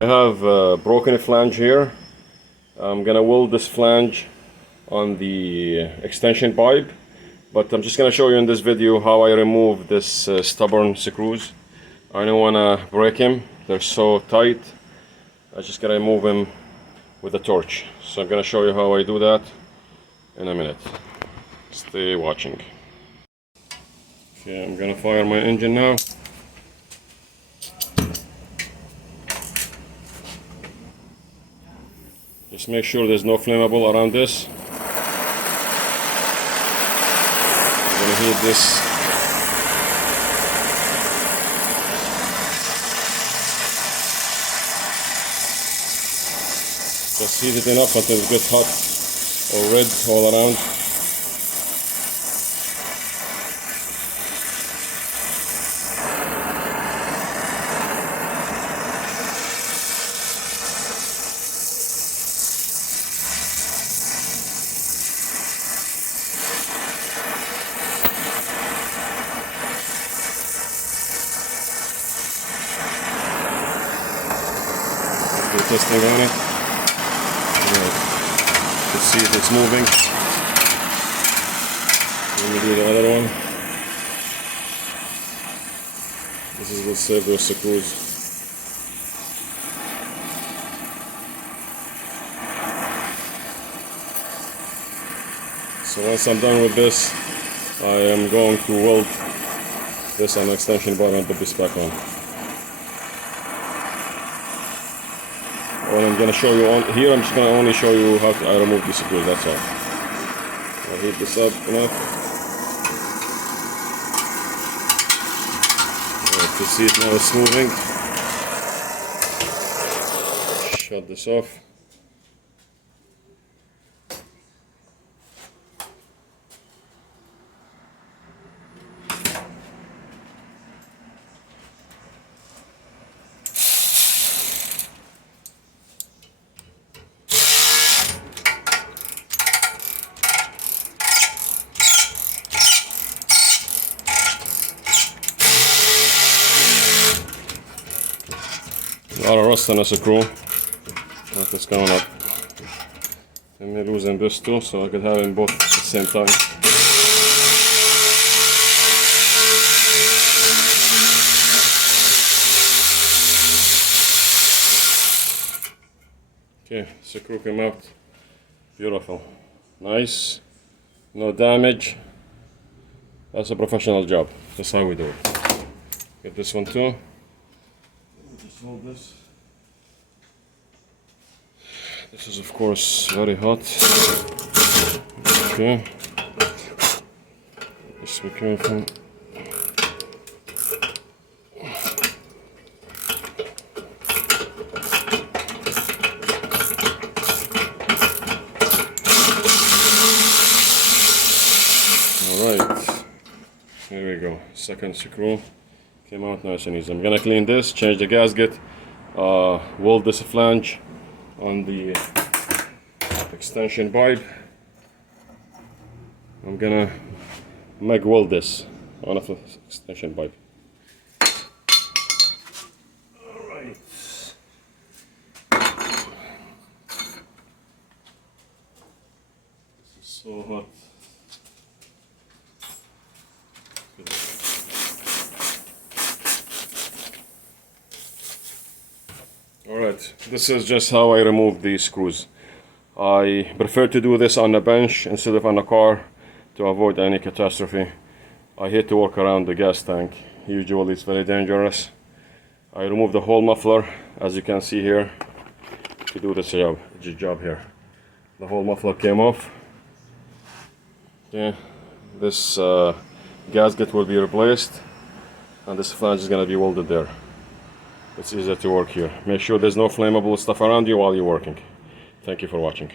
I have a broken flange here. I'm gonna weld this flange on the extension pipe, but I'm just gonna show you in this video how I remove this stubborn screws. I don't wanna break them, they're so tight. I just gotta remove them with a torch. So I'm gonna show you how I do that in a minute. Stay watching. Okay, I'm gonna fire my engine now. Just make sure there's no flammable around this. I'm gonna heat this. Just heat it enough until it gets hot or red all around. Testing on it. Let's see if it's moving. Let me do the other one. This is what saves those screws. So once I'm done with this, I am going to weld this on the extension bar and put this back on. What I'm going to show you on here, I'm just going to only show you how I remove these screws, that's all. I'll heat this up enough. You can see it now, it's moving. Shut this off. A lot of rust on a screw. Like it's going up. Let me loosen this too so I could have them both at the same time. Okay, screw came out. Beautiful. Nice. No damage. That's a professional job. That's how we do it. Get this one too. Just hold this. This is of course very hot. Okay. Just be careful. Alright. Here we go. Second screw. Came out nice and easy. I'm gonna clean this, change the gasket, weld this flange on the extension pipe. I'm gonna mag weld this on the extension pipe. Alright. This is so hot. Alright, this is just how I remove these screws. I prefer to do this on a bench instead of on a car to avoid any catastrophe. I hate to walk around the gas tank. Usually it's very dangerous. I remove the whole muffler, as you can see here, to do this job here. The whole muffler came off. Okay, this gasket will be replaced and this flange is going to be welded there. It's easier to work here. Make sure there's no flammable stuff around you while you're working. Thank you for watching.